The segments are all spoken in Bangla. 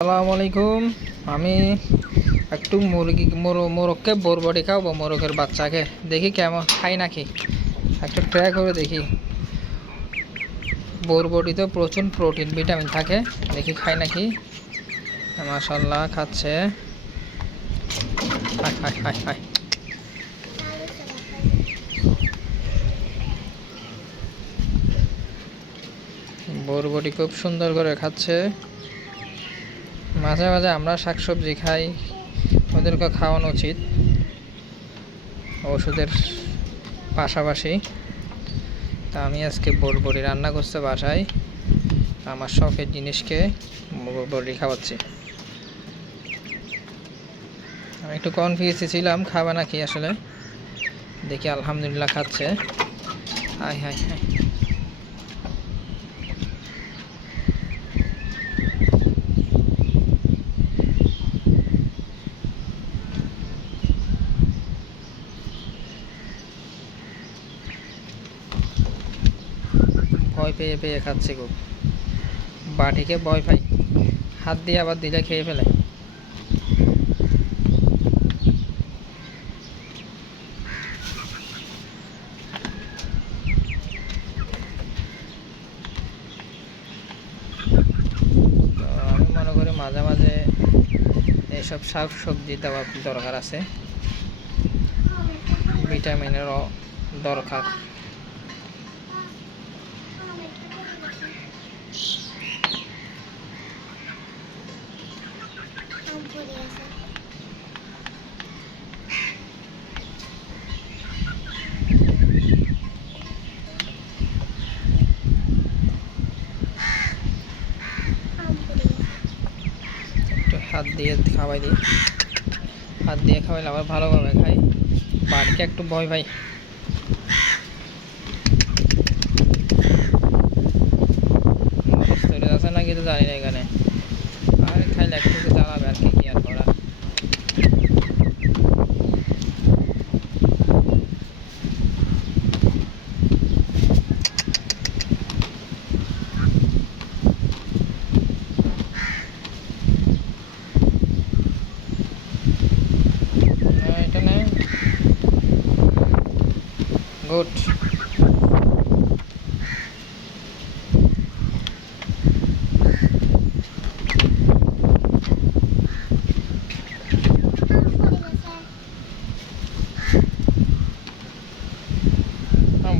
আসসালামু আলাইকুম। আমি একটু মুরগি মোরগকে বরবটি খাওয়াবো, মোরগের বাচ্চাকে দেখি কেমন খাই নাকি, একটু ট্রাই করে দেখি। বরবটিতে প্রচুর প্রোটিন ভিটামিন থাকে, দেখি খাই নাকি। মাশাআল্লাহ খাচ্ছে। হাই হাই হাই হাই, বরবটি খুব সুন্দর করে খাচ্ছে। মাঝে মাঝে আমরা শাকসবজি খাই, ওদেরকে খাওয়ানো উচিত ওষুধের পাশাপাশি। তা আমি আজকে বরবটি রান্না করতে বাসায়, আমার শখের জিনিসকে বরবটি খাওয়াচ্ছি। আমি একটু কনফিউজে ছিলাম খাবে নাকি, আসলে দেখি আলহামদুলিল্লাহ খাচ্ছে। হাই হাই হাই, ভয় পেয়ে পেয়ে খাচ্ছে খুব। বাটিকে ভয় পাই, হাত দিয়ে আবার দিলে খেয়ে ফেলে। তো আমি মনে করি মাঝে মাঝে এইসব শাক সবজি দেওয়া দরকার আছে, ভিটামিনেরও দরকার। একটু হাত দিয়ে খাওয়াই দিই, হাত দিয়ে খাওয়াইলে আবার ভালোভাবে খাই। বাড়িকে একটু ভয় পাই। মরিচ তৈরি আছে নাকি তো জানি না এখানে, আর খাইলে একটু জ্বালাবে আর কি আর করার। এটা নেই, গুড।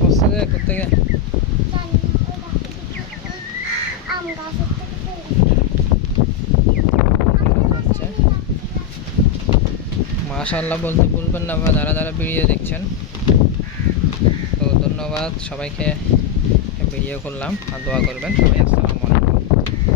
বসছে যে কোথেকে মাশাআল্লাহ বলতে ভুলবেন না বা যারা যারা ভিডিও দেখছেন। তো ধন্যবাদ সবাইকে, ভিডিও করলাম আর দোয়া করবেন সবাই। আসসালামু